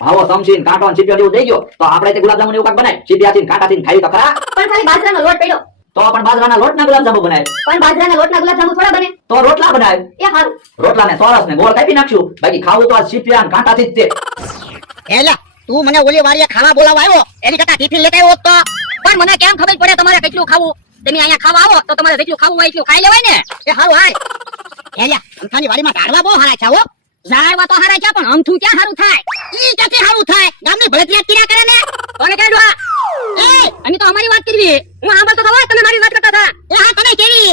ભાવો સમસીન કાંટો ને ચીપિયો જેવું દઈ ગયો તો આપણે તે ગુલાબજાંબુ એવું કાંઈક બનાય ચીપિયાથી ને કાંટાથી ખાઈ તો ખરા. પણ ખાલી બાજરાનો લોટ પડ્યો. તો પણ બાજરાના લોટના ગુલાબજાંબુ બનાય. પણ બાજરાના લોટના ગુલાબજાંબુ થોડા બને. તો રોટલા બનાય. એ હારું. રોટલાને ચોરસ ને ગોળ કાપી નાખશું. બાકી ખાવું તો આ ચીપિયા ને કાંટાથી જ છે. એલા તું મને ઓલી વાડીએ ખાવા બોલાવા આવ્યો એની કરતા ટિફિન લેતા આવ્યો તો. પણ મને કેમ ખબર પડે તમારે કેટલું ખાવું? તમે અહીંયા ખાવા આવો તો તમારે જેટલું ખાવું હોય એટલું ખાઈ લેવાય ને. એ હારું હાય. એલા અમથાની વાડીમાં ઝાડવા બહુ હારા છે હો. ઝાડવા તો હારા છે પણ અમથું ક્યાં હારું થાય? ઈ ક્યાંથી હારું થાય? ગામની ભળતિયા કર્યા કરે ને. કોને કાઢવા? એ અમે તો અમારી વાત કરવી. હું સાંભળતો તો હોય તમે મારી વાત કરતા હતા. એ હા તમે કેવી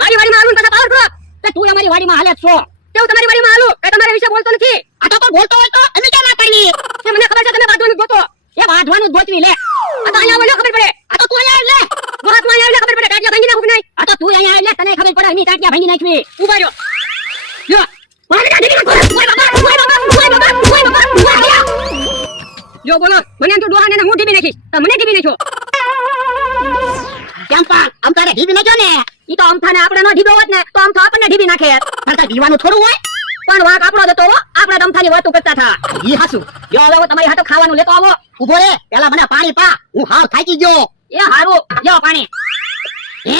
મારી વાડીમાં આલું પાછા પાવર કરો. તે તું અમારી વાડીમાં હાલે છો. તેવું તમારી વાડીમાં આલું કઈ તમારા વિશે બોલતો નથી. આ તો કોઈ બોલતો હોય તો અમે ક્યાં ના પાડી. એ મને ખબર છે તમે વાંધવાનું જ ગોતો. એ વાંધવાનું જ ગોતવી લે. આ તો અહીંયા બોલ્યો ખબર પડે. આ તો તું અહીંયા લે. ગોત માં અહીંયા ખબર પડે. ટાટિયા ભાંગી નાખું કે નહીં? આ તો તું અહીંયા લે તને ખબર પડે. અમે ટાટિયા ભાંગી નાખવી. ઉભા રહ્યો. લ્યો. જો બોલો મને તો ડોહાને હું ટીપી નાખીશ. મને ટીપી નાખ્યો. કેમ પણ આમ તારે ઢીબી નજો ને. ઈ તો અમથાને આપણે નો ઢીબો હોત ને તો આમ તો આપણને ઢીબી નાખે. તારે ઢીવાનું થોડું હોય. પણ વાક આપણો જતો હો. આપણે તો અમથાની વાતો કરતા થા. ઈ હાસુ. જો હવે તમારી હાટો ખાવાનું લેતો આવો. ઉભો રે પેલા મને પાણી પા. હું હાવ થાકી ગયો. એ હારું લ્યો પાણી. હે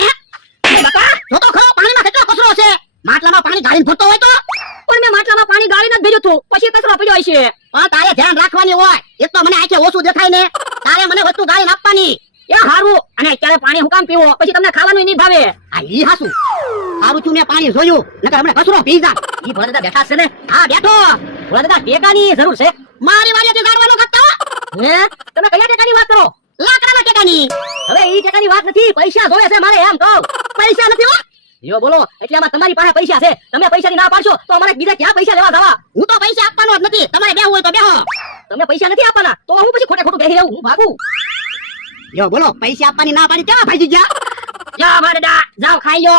બાપા જો તો ખરો પાણીમાં કેટલો કચરો છે. માટલામાં પાણી ગાળીને ભરતો હોય તો. પણ મેં માટલામાં પાણી ગાળીને જ ભર્યું હતું. પછી કચરો પડ્યો હશે. પણ તારે ધ્યાન રાખવાની હોય. એક તો મને આંખે ઓછું દેખાય ને. તારે મને વસ્તુ ગાળીને આપવાની. એ હારું. અને અત્યારે પાણી હું કામ પીવો? પછી તમને ખાવાનું નહીં ભાવે. આ ઈ હાસુ. હારું છું મેં પાણી જોયું નકર હમણાં કચરો પી જા. ઈ ભોળા દાદા બેઠા છે ને. હા બેઠો. ભોળા દાદા ટેકાની જરૂર છે. મારી વાડીએથી ગાળવાનું કરતો. હે તમે કયા ટેકાની વાત કરો? લાકડાના ટેકાની. હવે ઈ ટેકાની વાત નથી. પૈસા જોવે છે મારે એમ કહું. પૈસા નથી હો. જો બોલો એટલે આમાં તમારી પાસે પૈસા છે. તમે પૈસાની ના પાડશો તો અમારે બીજા ક્યાં પૈસા લેવા જવા? હું તો પૈસા આપવાનો જ નથી. તમારે બેહવું હોય તો બેહો. તમે પૈસા નથી આપવાના તો હું પછી ખોટે ખોટું બેહી રહું. હું ભાગું. જો બોલો પૈસા આપવાની ના પાડી કેવા ભાઈ ગયા. જા ભોળા દાદા જાઓ ખાઈ લો.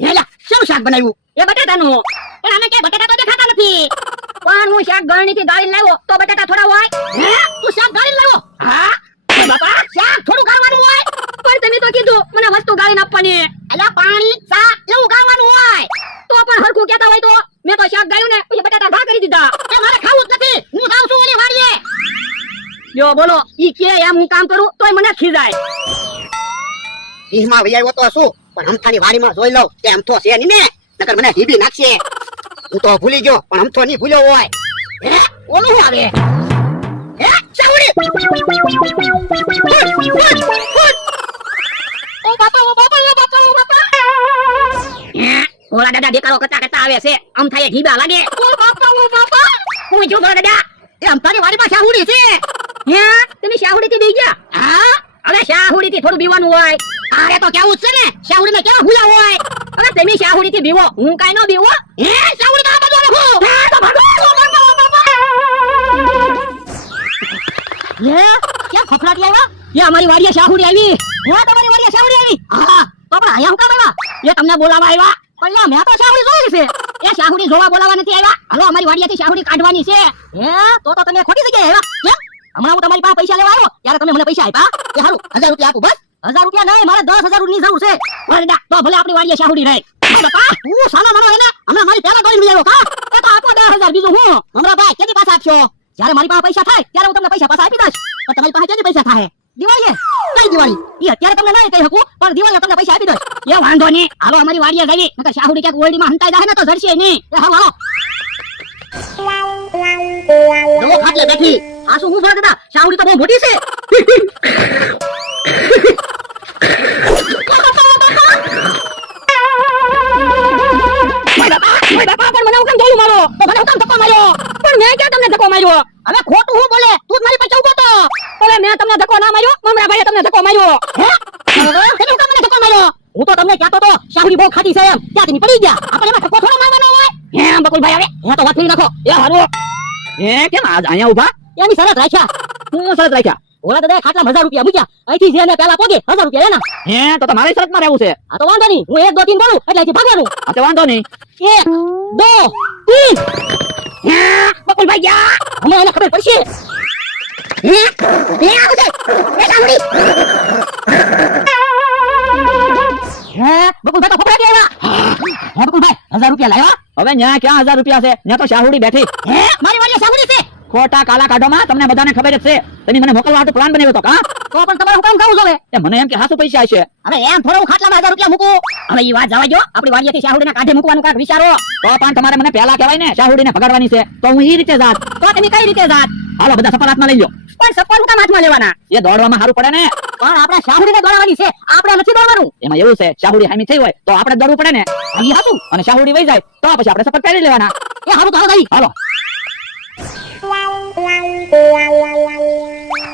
હેલા શું શાક બનાવ્યું. એ બટાટાનું. પણ અમે કે બટાટા તો દેખાતા નથી. પણ હું શાક ગળણીથી ગાળીને લાવ્યો તો બટાટા થોડા હોય. હે તું શાક ગાળીને લાવ્યો. હા એ બાપા શાક થોડું ગાળવાનું હોય. પણ તમે તો કીધું મને વસ્તુ ગાળીને આપવાની. અલા પાણી ચા એવું ગાળવાનું હોય. તો પણ હરખું કહેતા હોય તો મેં તો શાક ગાળ્યું ને પછી બટાટા ઘા કરી દીધા. એ મારે ખાવું જ નથી. હું જાઉં છું ઓલી વાડીએ. જો બોલો ઈ કે એમ હું કામ કરું તોય મને ખીજાય. ઈમાં વઈ આવ્યો તો શું પણ હમથાની વાડીમાં જોઈ લઉં કે અમથો છે ની ને નકર મને ઢીબી નાખશે. હું તો ભૂલી ગયો પણ અમથો નહીં ભૂલ્યો હોય. હે ઓલું શું આવે. હે ચાવડી. ઓ બાપા ઓ બાપા ઓ બાપા ઓ બાપા. ભોળા દાદા દેખાડો કરતા કરતા આવે છે. આમ થાય ઢીબા લાગે. ઓ બાપા ઓ બાપા. હું જો ભોળા દાદા. એ હમથાની વાડીમાં ચાવડી છે. હે તમે શાહુડી થી બી ગયા? હા હવે શાહુડી થી થોડું બીવાનું હોય. અરે તો કેવું છે ને શાવડીને કેવા ભૂલ્યા હોય. હવે તમે શાહુડી થી બીવો હું કાઈ ન બીવો. હે શાવડી તો બધો લખો. હે તો ભાગો ઓ બાપા. હે ક્યાં ખફડાટી આવ્યા? એ અમારી વાડીએ શાહુડી આવી. હે તમારી વાડીએ શાહુડી આવી? હા તો પણ અહીંયા હું કામ આવ્યા? એ તમને બોલાવા આવ્યા. પણ લા મેં તો શાહુડી જોઈ છે. એ શાહુડી જોવા બોલાવા નથી આવ્યા. હાલો અમારી વાડીએથી શાહુડી કાઢવાની છે. હે તો તમે ખોટી જગ્યાએ આવ્યા. કેમ હમણાં હું તમારી પાસે પૈસા લેવા આવ્યો ત્યારે તમે મને પૈસા આપ્યા. એ હારું 1000 રૂપિયા આપું બસ. 1000 રૂપિયા નહીં મારે 10,000 ની જરૂર છે. ભલે તો ભલે આપણી વાડીએ શાહુડી રહે. બાપા તું સાનો માનો એને હમણાં મારી પહેલા દોડી આવ્યો કા. એ તો આપો 10,000 બીજું હું. હમણાં ભાઈ કેદી પાછા આપશો. જ્યારે મારી પાસે પૈસા થાય ત્યારે હું તમને પૈસા પાછા આપી દઈશ. પણ તમારી પાસે કેદી પૈસા થાય. દિવાળીએ કઈ દિવાળી. ઈ અત્યારે તમને નહીં કહી શકું પણ દિવાળીએ તમને પૈસા આપી દઈશ. એ વાંધો નહીં હાલો અમારી વાડીએ જઈએ નકર શાહુડી ક્યાંક ઓરડીમાં હંતાઈ જાય ને તો જડશે નહીં. એ હાલો હાલો. જો ખાટલે બેઠી. આ શું હું ભોળા દાદા શાહુડી તો બહુ મોટી છે. પણ મને હું કેમ ધોલું મારો? તો મને હું કેમ ધક્કો માર્યો? પણ મેં ક્યાં તમને ધક્કો માર્યો? હવે ખોટું હું બોલે તું જ મારી પાસે ઉભો તો. હવે મેં તમને ધક્કો ના માર્યો મમરા ભાઈએ તમને ધક્કો માર્યો. હે તને હું કામ મને ધક્કો માર્યો. હું તો તમને કહેતો તો શાહુડી બહુ ખાટી છે એમ ત્યાંથી પડી ગયા. આપણે એમાં ધક્કો થોડો મારવાનો હોય. હે બકુલભાઈ હવે હે તો વાત ફેરી નાખો. એ હારું હે કેમ આજ અહીંયા ઊભા? એની શરત રાખ્યા. હું શરત રાખ્યા? ભોળા દાદા ખાટલા 1000 રૂપિયા મૂક્યા. અહીંથી જેને પહેલા પોગે 1000 રૂપિયા એના. હે તો તમારી શરતમાં રહેવું છે. આ તો વાંધો નહીં હું 1 2 3 બોલું એટલે અહીંથી ભાગવાનું. આ તો વાંધો નહીં 1 2 3. હે બકુલભાઈ ગયા હમણાં એને ખબર પડશે. હે આવજે એ સાંભળી. હે બકુલભાઈ તો ખબર આવ્યા. હે બકુલભાઈ 1000 રૂપિયા લાવ્યા? હવે ન્યા ક્યાં 1000 રૂપિયા છે? ન્યા તો શાહુડી બેઠી. હે મારી વાડીએ સાંભળી છે. ખોટા કાલા કાઢોમાં તમને બધાને ખબર જ છે તમે મને મોકલવા તો પ્લાન બનાવ્યો તો કા તો પણ તમારે હું કામ ખાવું જોવે એ મને એમ કે હાસુ પૈસા હશે હવે એમ થોડો હું ખાટલામાં 1000 રૂપિયા મૂકું હવે ઈ વાત જવા દો આપણી વાડીએથી શાહુડીને કાઢે મૂકવાનું કાંઈક વિચારો તો પણ તમારે મને પહેલા કહેવાય ને શાહુડીને ભગાડવાની છે તો હું ઈ રીતે જાત તો તમે કઈ રીતે જાત હાલો બધા સફળ હાથમાં લઈ લો પણ સપ્પર હું કામ હાથમાં લેવાના એ દોડવામાં સારું પડે ને પણ આપણે શાહુડીને દોડાવવાની છે આપણે નથી દોડવાનું એમાં એવું છે શાહુડી હામી થઈ હોય તો આપણે દોડવું પડે ને ઈ હતું અને શાહુડી વહી જાય તો પછી આપણે સફળ કરી લેવાના એ હારું તો હાલો થઈ હાલો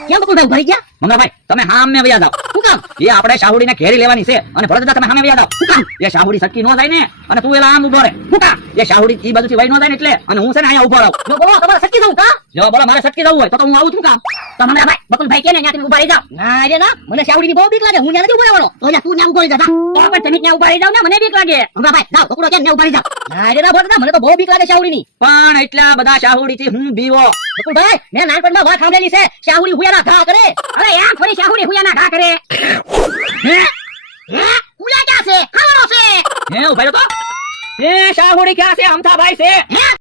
કેમ બકુલભાઈ ભરી ગયા મંગળભાઈ તમે હામે વયા જાઓ શું કામ એ આપણે શાહુડીને ઘેરી લેવાની છે અને ભરતદા તમે સામે વયા જાઓ શું કામ એ શાહુડી સટકી નો જાય ને અને તું એલા આમ ઉભો રહે શું કામ એ શાહુડી ઈ બાજુથી વહી નો જાય ને એટલે અને હું છે ને અહીંયા ઉભો રહું જો બોલો તમારે સકી જવું કા જો બોલો મારે સટકી જવું હોય તો હું આવું છું કામ તો હમણાં ભાઈ બકુલભાઈ કે ને ત્યાં તમે ઉભા રહી જાઓ ના રે ના મને શાહુડીની બહુ બીક લાગે હું ત્યાં નથી ઉભો રહેવાનો તો તું ત્યાં ઉભો રહી જા તો પણ તમે ત્યાં ઉભા રહી જાવ ને મને બીક લાગે હમણાં ભાઈ જાઓ બકુલો કેમ ત્યાં ઉભા રહી જાવ ના રે ના ભરતદા મને તો બહુ બીક લાગે શાહુડીની પણ એટલા બધા શાહુડી થી હું બીવો બકુલભાઈ મેં નાનપણમાં વાત સાંભળેલી છે શાહુડી હુયાના ઘા કરે અરે યાર થોડી શાહુડી હુયાના ઘા કરે હે હુયા ક્યાં છે ખાવાનો છે હે ઉભા રહ્યો તો એ શાહુડી ક્યાં છે અમથા ભાઈ છે હે